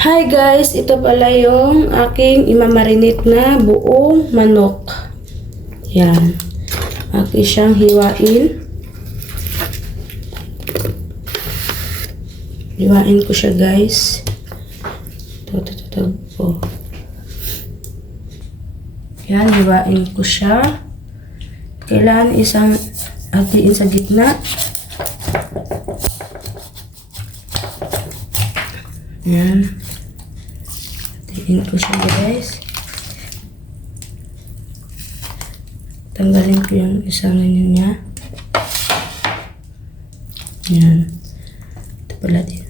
Hi guys, ito pala yung aking imamarinate na buong manok. Yan. Aking siyang hiwain. Hiwain ko siya guys. Ito. Yan, hiwain ko siya. Kailangan isang hatiin sa gitna. Yan. Hatiin ko siya guys. Tanggalin ko yung isang ganyan niya. Yan. Ito pala din.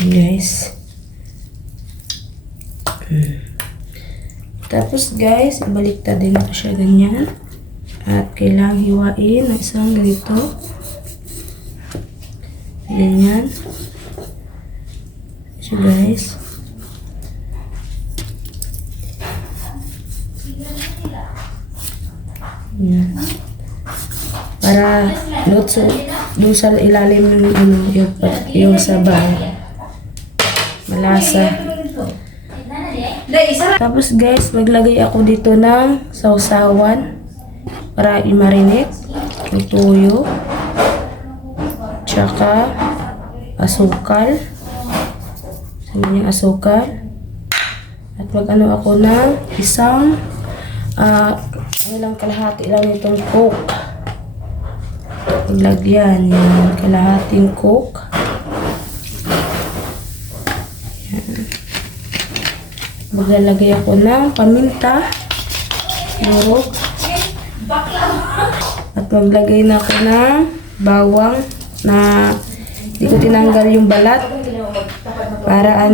Yan guys. Tapos guys, ibaliktad din ko siya ganyan. At kailangang hiwain ng isang ganito. Ganyan. So guys. Yan. Para doon sa ilalim yung sabay. Malasa. Tapos guys, maglagay ako dito ng sausawan para i-marinate yung tuyo. Tsaka asukal. Sabi niya asukal. At mag-ano ako ng isang kalahati lang itong coke. Maglagyan yan. Kalahating coke. Maglalagay ako ng paminta, murok, at maglagay na ako ng bawang na hindi ko tinanggal yung balat para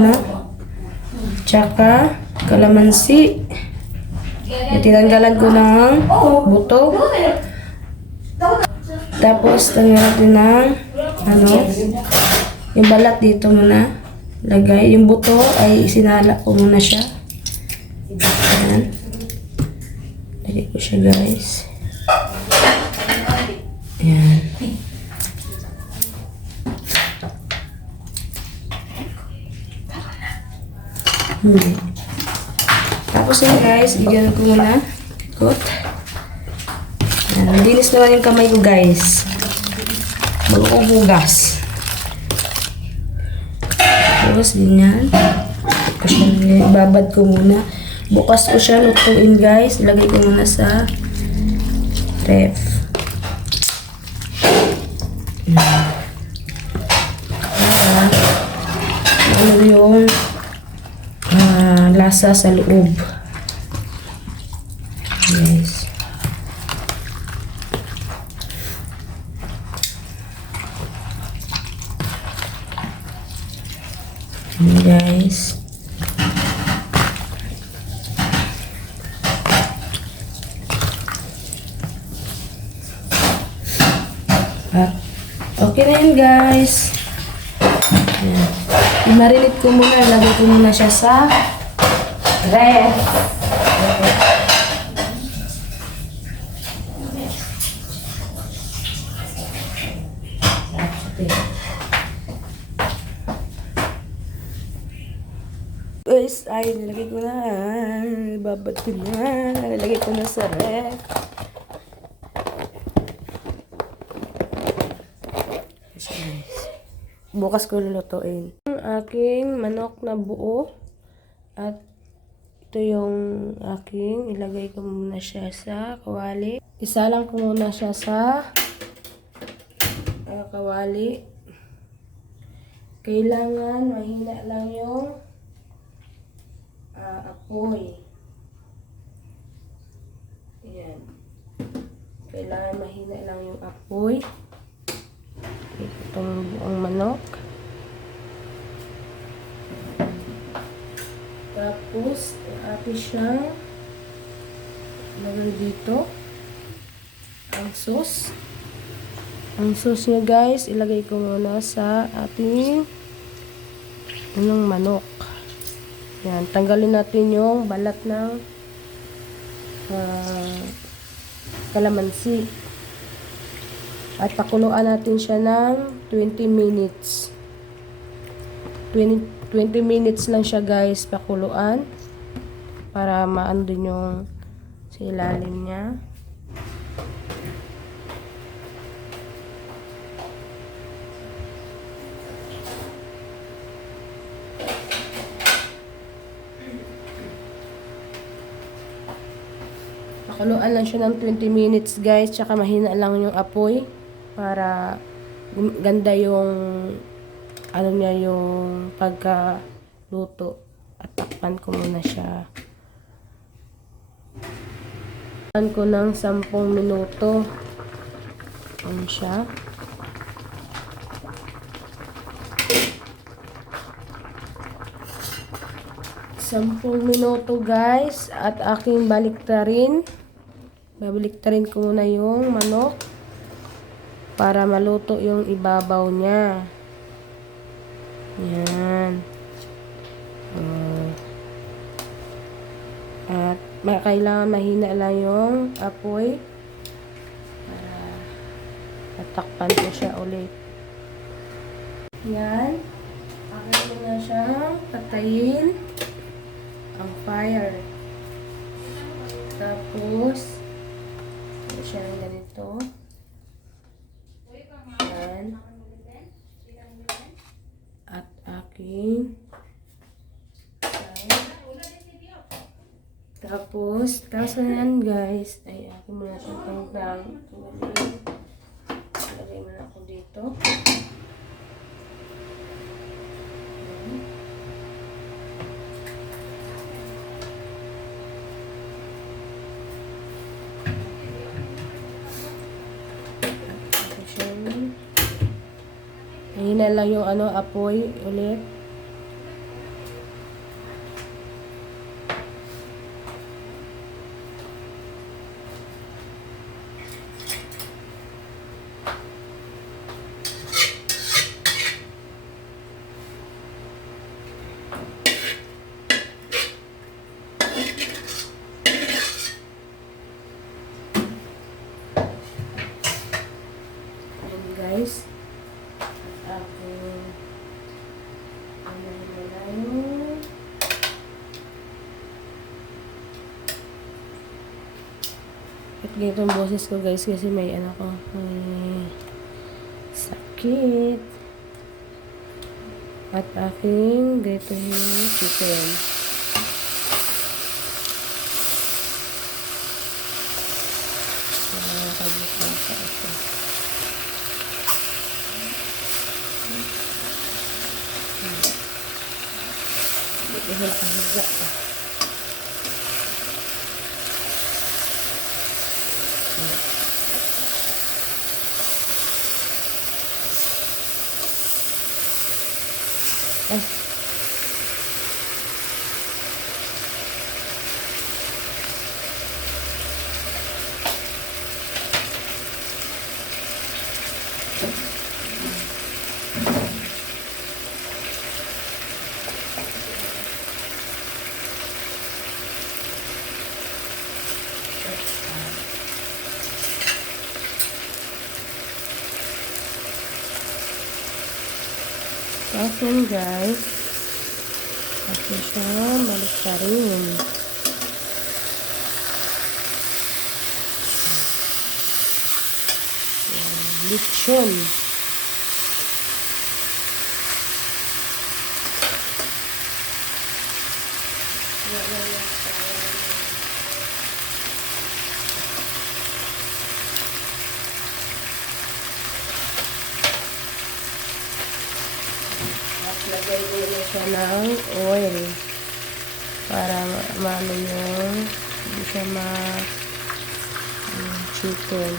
tsaka kalamansi na tinanggalan ko ng buto. Tapos tanggalan din ng yung balat dito muna lagay. Yung buto ay sinala ko muna siya. Ayan. Lagay ko siya guys. Ayan. Tapos yun guys, bigyan ko muna. Ikot. Ayan. Malinis naman yung kamay ko guys. Bago kong hugas. Tapos ganyan. Ibabad ko muna. Bukas ko siya lutuin guys. Ilagay ko muna sa ref. Para yung lasa sa loob. Yes. Guys. Okay na yun guys. Ayan. I-marinate ko muna. Lagay ko muna siya sa ref. Guys, ay nilagay ko na. Babad ko na. Nilagay ko na sa ref. Bukas ko lulutuin. Ang aking manok na buo. At ito yung aking ilagay ko muna siya sa kawali. Isa lang ko muna siya sa kawali. Kailangan mahina lang yung apoy. Ayan. Kailangan mahina lang yung apoy. Itong buong manok. Tapos, atin siyang lagay dito. Ang sauce. Ang sauce niya guys, ilagay ko muna sa ating manok. Yan, tanggalin natin yung balat ng kalamansi. At pakuluan natin siya ng 20 minutes. 20 minutes lang siya guys, pakuluan. Para maano din yung sa ilalim niya. Pakuluan lang siya ng 20 minutes guys, tsaka mahina lang yung apoy para ganda yung ano niya, yung pagkaluto. At takpan ko muna siya. Takpan ko ng 10 minuto. Ano siya? Sampung minuto guys, at aking baliktarin. Babaliktarin ko muna yung manok para maluto yung ibabaw niya. Yan. At kailangan mahina lang yung apoy para tatakpan ko siya ulit. Yan. Akin ko na siyang patayin ang fire. Tapos siya ng ganito. Yan. At aking tapos na yan guys. Ay, akin muna siyang panggang. Lagay mo na ako dito. Ayun na lang yung apoy ulit. Ayan guys. At ganito ang boses ko guys kasi may may sakit. At aking ganito yung chicken. Kabukan sa ito. Ito na kahiga pa. Tapos guys, kasi siya baliktarin. Lechon. Lagay ko na siya ng oil para maano yung hindi siya chicken.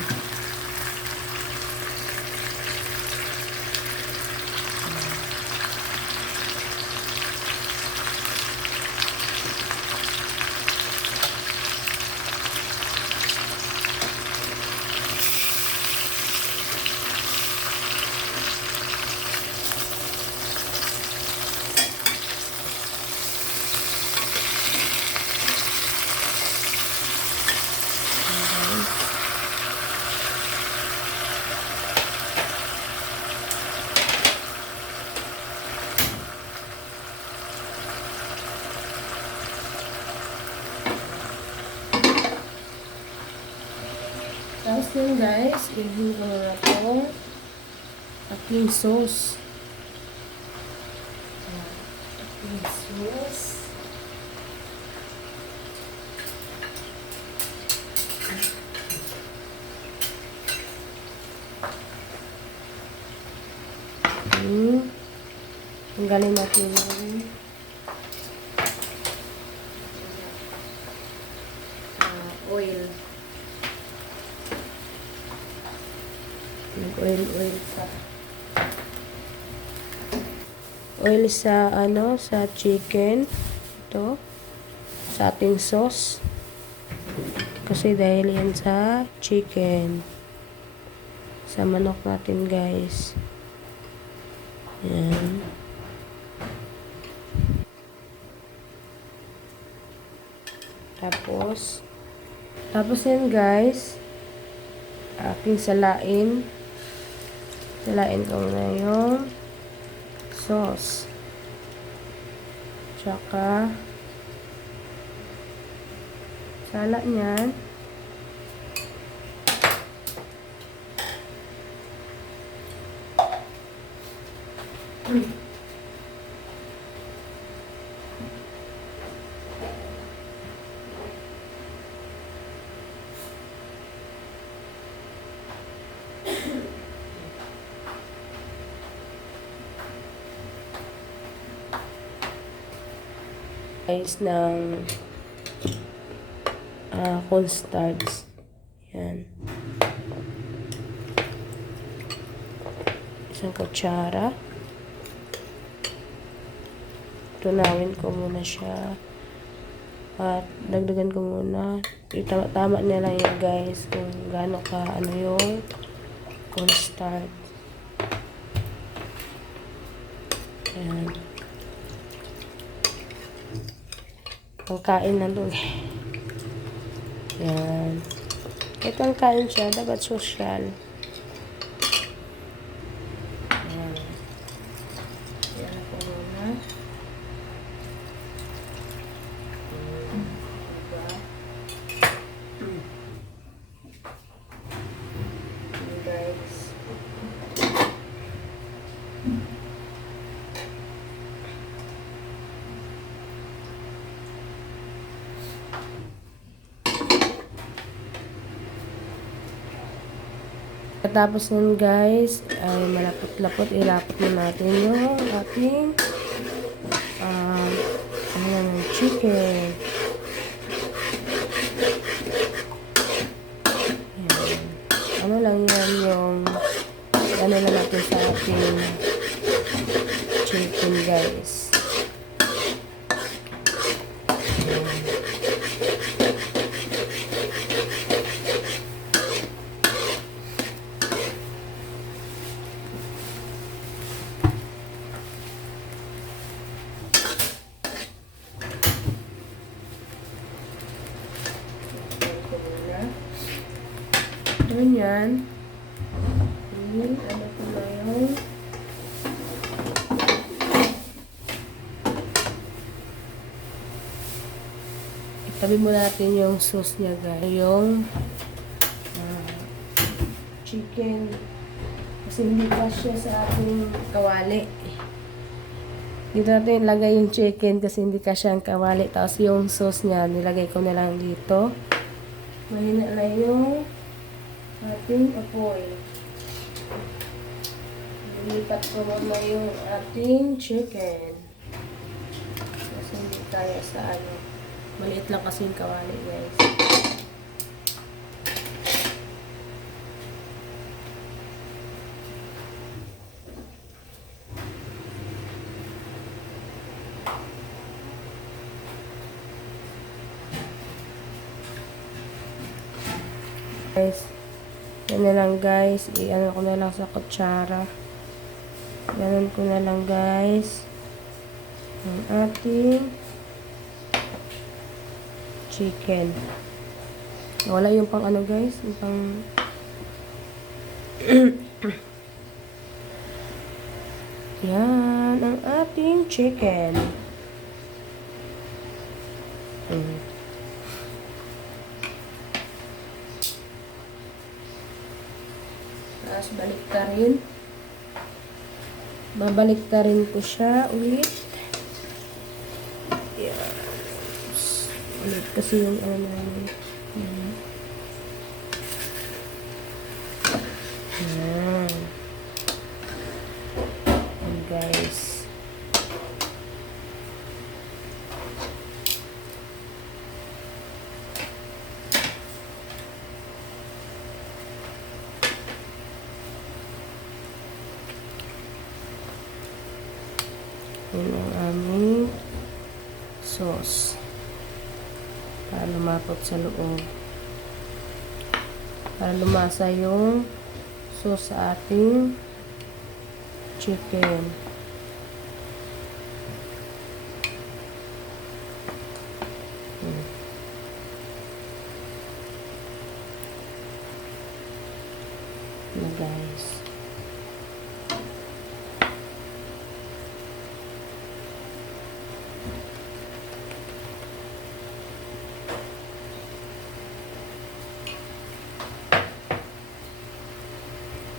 Tapos yun guys, ilhin ko na itong aking sauce. Aking sauce. Tanggalin natin yung oil. Oil sa sa chicken. Ito. Sa ating sauce. Kasi dahil yan sa chicken. Sa manok natin guys. Yan. Tapos yan guys, aking salain ko na yung sauce. Tsaka sala niyan. Guys ng cornstarch. Yan. Isang kutsara. Tunawin ko muna siya. At dagdagan ko muna. Tama niya lang yan guys kung gaano ka yung cornstarch. Yan. Ang kain na doon. Yan. Ito ang kain siya. Dapat social. Yan. Yan ako muna. Guys. Tapos nun guys, ay malapot-lapot, ilapot na natin yung ating chicken. Ayan. Ano lang yan yung ano na natin sa ating chicken guys. Yan. Ano ko na yun? Itabi muna natin yung sauce niya guys. Yung chicken. Kasi hindi siya sa ating kawali. Dito natin ilagay yung chicken kasi hindi kasya ang kawali. Tapos yung sauce niya, nilagay ko na lang dito. Mahina na yung ating apoy. Nilipat ko muna yung ating chicken. Kasi hindi kaya sa maliit lang kasi yung kawali guys. Yan na lang guys, i-ano ko na lang sa kutsara. Ganon ko na lang guys ang ating chicken. Wala yung pang ano guys, yung pang yan ang ating chicken. Tapos baliktarin. Babaliktarin ko siya ulit. Yan. Ulit kasi yung ano namin. Yan. Yan guys. Yan ang aming sauce. Para lumapot sa loob. Para lumasa yung sauce sa ating chicken. Na guys.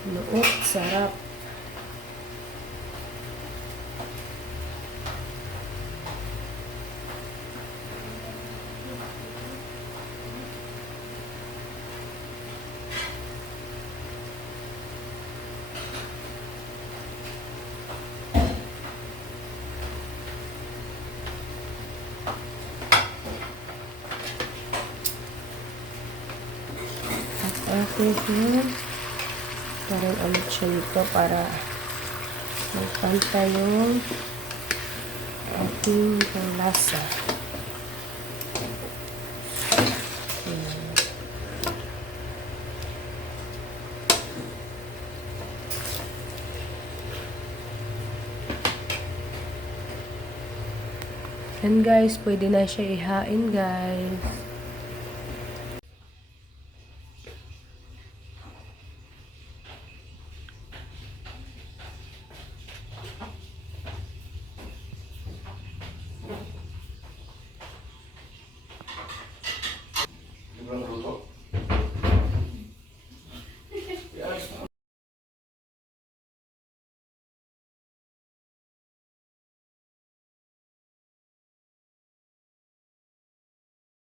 Luot, sarap. After yun, parang ulit siya dito para magpantay yung ating panglasa. Yan guys, pwede na siya ihain guys.